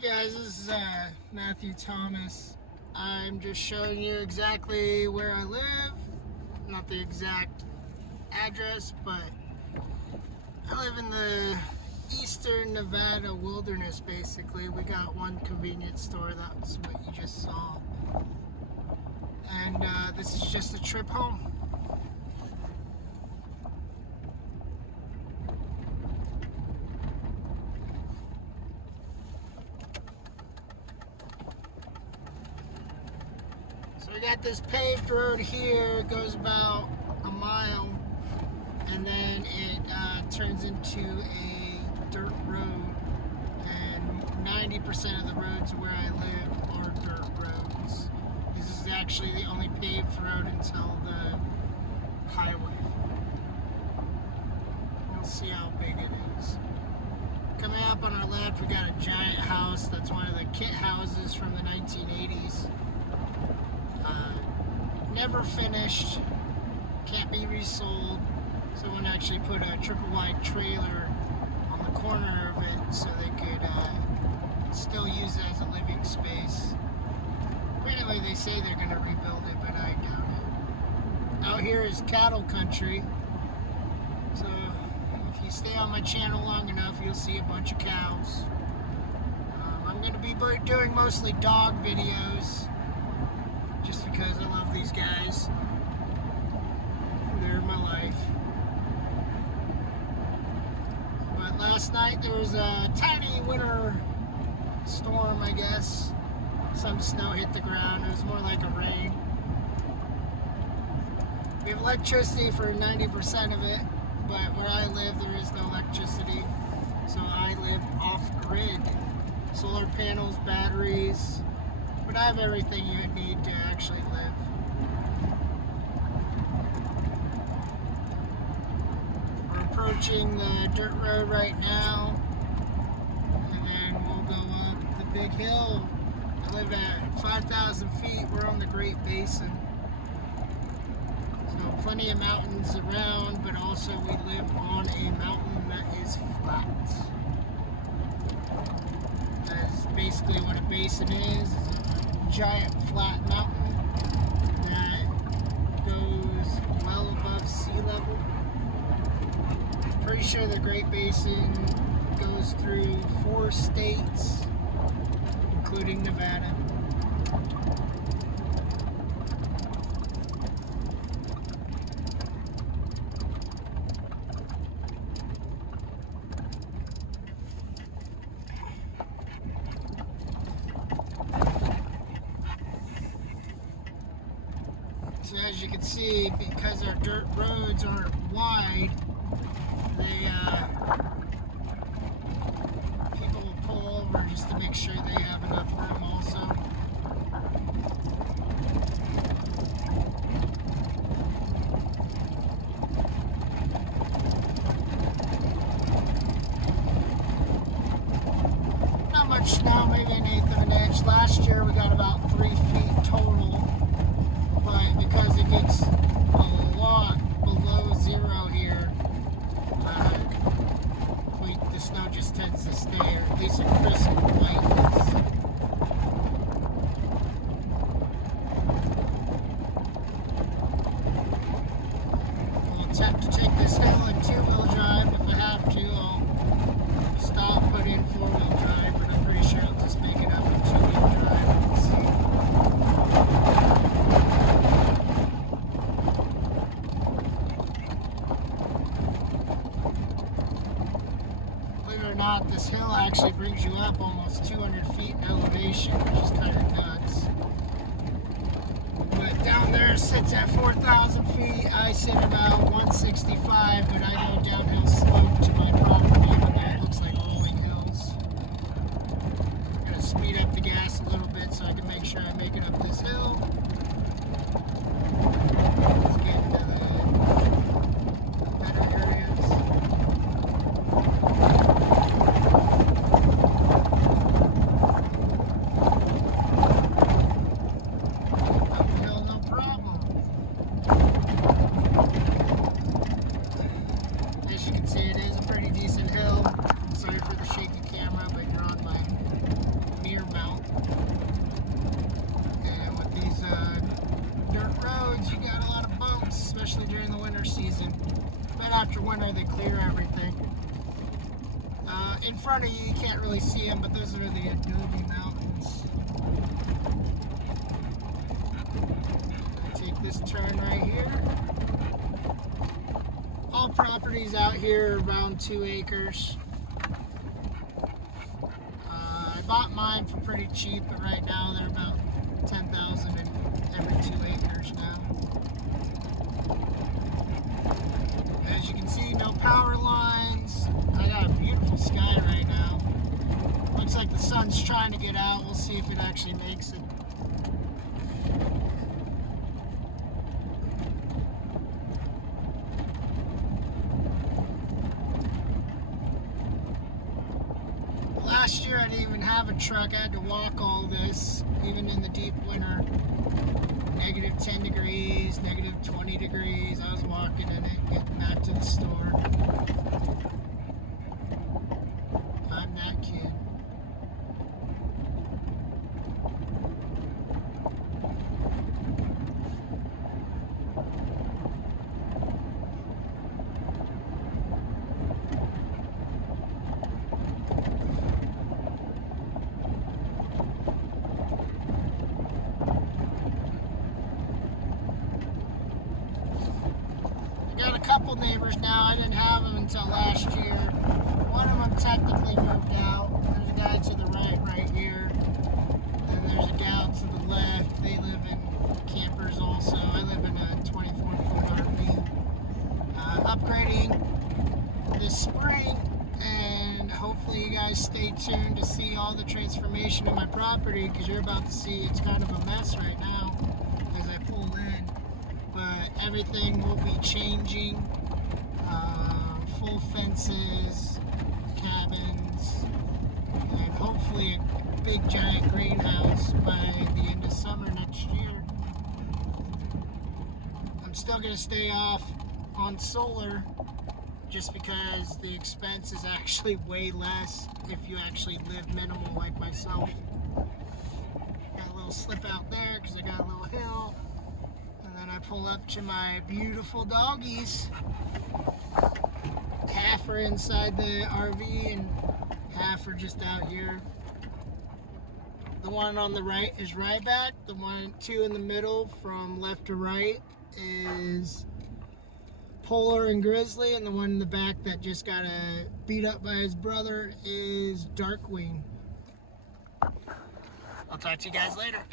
Hey guys, this is Matthew Thomas. I'm just showing you exactly where I live. Not the exact address, but I live in the eastern Nevada wilderness basically. We got one convenience store, that's what you just saw. And this is just a trip home. So we got this paved road here, it goes about a mile, and then it turns into a dirt road, and 90% of the roads where I live are dirt roads. This is actually the only paved road until the highway. We'll see how big it is. Coming up on our left, we got a giant house that's one of the kit houses from the 1980s. Never finished, can't be resold. Someone actually put a triple wide trailer on the corner of it so they could still use it as a living space. Apparently they say they're going to rebuild it, but I doubt it. Out here is cattle country, so if you stay on my channel long enough, you'll see a bunch of cows. I'm going to be doing mostly dog videos, just because I love these guys. They're my life. But last night there was a tiny winter storm, I guess. Some snow hit the ground. It was more like a rain. We have electricity for 90% of it, but where I live there is no electricity. So I live off-grid. Solar panels, batteries. But I have everything you would need to actually live. We're approaching the dirt road right now, and then we'll go up the big hill. I live at 5,000 feet. We're on the Great Basin. So plenty of mountains around, but also we live on a mountain that is flat. That's basically what a basin is. Giant flat mountain that goes well above sea level. Pretty sure the Great Basin goes through 4 states, including Nevada. So as you can see, because our dirt roads aren't wide, people will pull over just to make sure they have enough room also. Not much snow, maybe 1/8 of an inch. Last year we got about 3 feet total. But because it gets a lot below zero here, the snow just tends to stay, or at least a crisp whiteness. I'll attempt to take this hill in 2-wheel drive. If I have to, I'll stop, put in 4-wheel drive, but I'm pretty sure I'll just make it up in 2-wheel drive. Let's see. Or not, this hill actually brings you up almost 200 feet in elevation, which is kind of nuts. But down there sits at 4,000 feet. I sit about 165, but I go downhill slope to my property, but it looks like rolling hills. I'm going to speed up the gas a little bit so I can make sure I make it up this hill. Let's get into the better areas. As you can see, it is a pretty decent hill. Sorry for the shaky camera, but you're on my they clear everything. In front of you, you can't really see them, but those are the Adobe Mountains. I take this turn right here. All properties out here are around 2 acres. I bought mine for pretty cheap, but right now they're about 10,000 in every 2 acres now. As you can see, no power lines. I got a beautiful sky right now. Looks like the sun's trying to get out. We'll see if it actually makes it. Last year I didn't even have a truck. I had to walk all this, even in the deep winter. Negative 10 degrees, negative 20 degrees. I was walking in it, getting back to the store. I'm that kid. Got a couple neighbors now. I didn't have them until last year. One of them technically moved out. There's a guy to the right here. And there's a gal to the left. They live in campers also. I live in a 24-foot RV. Upgrading this spring, and hopefully you guys stay tuned to see all the transformation in my property, because you're about to see it's kind of a mess right now as I pull in. But everything will be changing. Full fences, cabins, and hopefully a big giant greenhouse by the end of summer next year. I'm still going to stay off on solar just because the expense is actually way less if you actually live minimal like myself. Got a little slip out there because I got a little hill. And then I pull up to my beautiful doggies. Half are inside the RV and half are just out here. The one on the right is Ryback. The two in the middle from left to right is Polar and Grizzly. And the one in the back that just got beat up by his brother is Darkwing. I'll talk to you guys later.